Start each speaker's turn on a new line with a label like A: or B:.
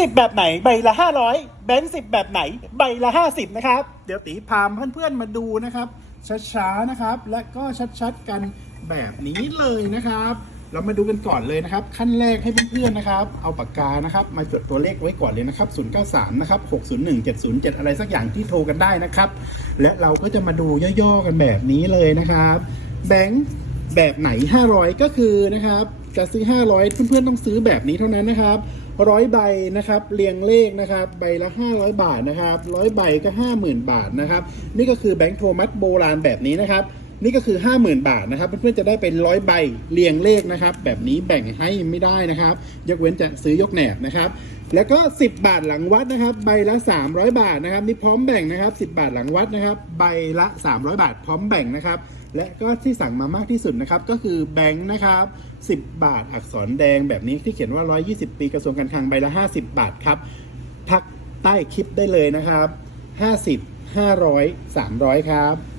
A: สิบแบบไหนใบละห้าร้อยแบงค์สิบแบบไหนใบละห้าสิบนะครับ เดี๋ยวตีพามเพื่อนๆมาดูนะครับ ช้าๆนะครับ และก็ชัดๆกันแบบนี้เลยนะครับ เรามาดูกันก่อนเลยนะครับ ขั้นแรกให้เพื่อนๆนะครับ เอาปากกานะครับ มาจดตัวเลขไว้ก่อนเลยนะครับ 093 นะครับ 601 707 อะไรสักอย่างที่โทรกันได้นะครับ และเราก็จะมาดูย่อๆกันแบบนี้เลยนะครับแบงค์แบบไหน 500 ก็คือนะครับจะซื้อ 500 เพื่อนๆต้องซื้อแบบนี้เท่านั้นนะครับ ร้อยใบนะครับเรียงเลขนะครับใบละ 500 บาทนะครับร้อยใบก็ 50,000 บาทนะครับนี่ก็คือแบงค์โทมัสโบราณแบบนี้นะครับนี่ก็คือ 50,000 บาทนะครับเพื่อนๆจะได้เป็นร้อยใบเรียงเลขนะครับแบบนี้แบ่งให้ไม่ได้นะครับ ยกเว้นจะซื้อยกแหนบนะครับแล้วก็ 10 บาทหลังวัดนะครับ ใบละ 300 บาทนะครับนี่พร้อมแบ่งนะครับ 10 บาทหลังวัดนะครับ ใบละ 300 บาท พร้อมแบ่งนะครับ และก็ที่สั่งมามากที่สุดนะครับ ก็คือแบงค์นะครับ 10 บาทอักษรแดงแบบนี้ที่เขียนว่า 120 ปีกระทรวงการคลังใบละ 50 บาทครับทักใต้คลิปได้เลยนะครับ 50 500 300 ครับ